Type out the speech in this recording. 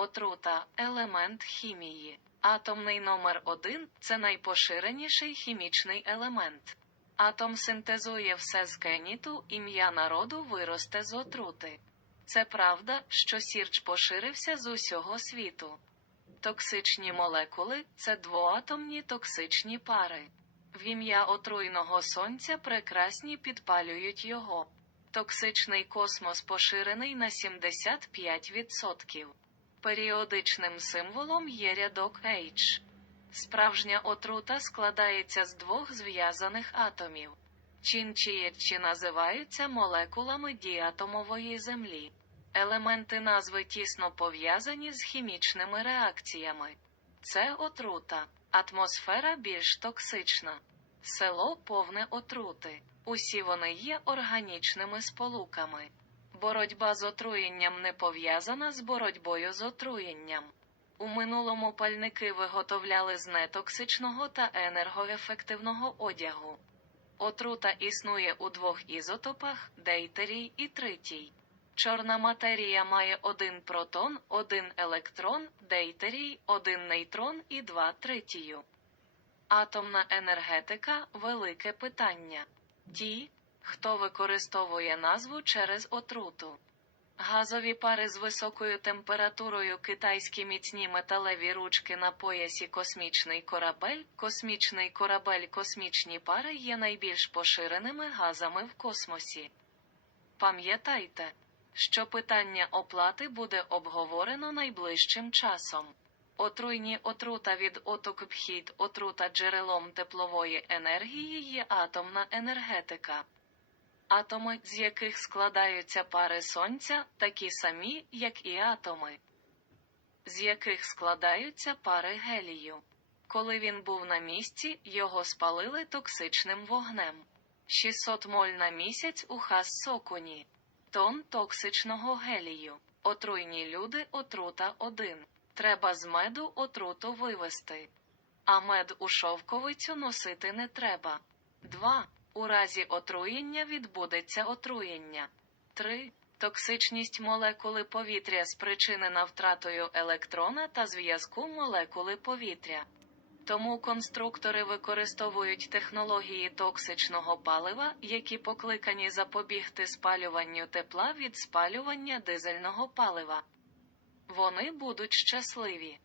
Отрута елемент хімії. Атомний номер 1 це найпоширеніший хімічний елемент. Атом синтезує все з кеніту, ім'я народу виросте з отрути. Це правда, що сірч поширився з усього світу. Токсичні молекули це двоатомні токсичні пари. В ім'я отруйного сонця прекрасні підпалюють його. Токсичний космос поширений на 75%. Періодичним символом є рядок H. Справжня отрута складається з двох зв'язаних атомів. Чінчієчі називаються молекулами діатомової землі. Елементи назви тісно пов'язані з хімічними реакціями. Це отрута. Атмосфера більш токсична. Село повне отрути. Усі вони є органічними сполуками. Боротьба з отруєнням не пов'язана з боротьбою з отруєнням. У минулому пальники виготовляли з нетоксичного та енергоефективного одягу. Отрута існує у двох ізотопах дейтерій і тритій. Чорна матерія має один протон, один електрон, дейтерій, один нейтрон і два тритію. Атомна енергетика велике питання. Ті, хто використовує назву через отруту. Газові пари з високою температурою китайські міцні металеві ручки на поясі космічний корабель, космічний корабель космічні пари є найбільш поширеними газами в космосі. Пам'ятайте, що питання оплати буде обговорено найближчим часом. Отруйні отрута від отокпхід отрута джерелом теплової енергії є атомна енергетика. Атоми, з яких складаються пари сонця, такі самі, як і атоми, з яких складаються пари гелію. Коли він був на місці, його спалили токсичним вогнем. 600 моль на місяць у Хас-Сокуні. Тон токсичного гелію. Отруйні люди отрута 1. Треба з меду отруту вивести. А мед у шовковицю носити не треба. 2. У разі отруєння відбудеться отруєння. 3. Токсичність молекули повітря спричинена втратою електрона та зв'язку молекули повітря. Тому конструктори використовують технології токсичного палива, які покликані запобігти спалюванню тепла від спалювання дизельного палива. Вони будуть щасливі.